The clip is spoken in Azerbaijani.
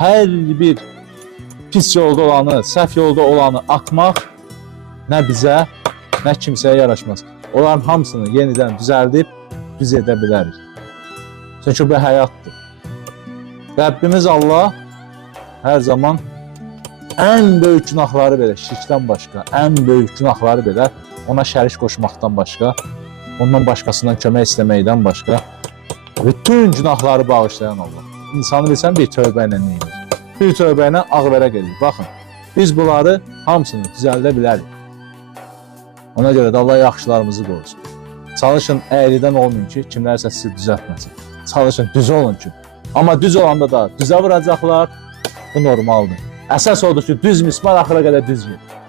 hər bir pis yolda olanı, səhv yolda olanı atmaq nə bizə, nə kimsəyə yaraşmaz. Onların hamısını yenidən düzəldib, düz edə bilərik. Çünki bu həyatdır. Rəbbimiz Allah hər zaman ən böyük günahları belə, şirkdən başqa, ən böyük günahları belə ona şərik qoşmaqdan başqa, ondan başqasından kömək istəməkdən başqa, bütün günahları bağışlayan Allah. İnsanı bilsən bir tövbə ilə neyir? Bir tövbə ilə ağvərə gedir. Baxın, biz bunları hamısını düzəldə bilərik. Ona görə də Allah yaxşılarımızı qorusun. Çalışın əyridən olmayın ki, kimlərsə sizi düzəltməsin. Çalışın düz olun ki. Amma düz olanda da düzə vuracaqlar, bu normaldır. Əsas odur ki, düz mismar axıra qədər düz gedir.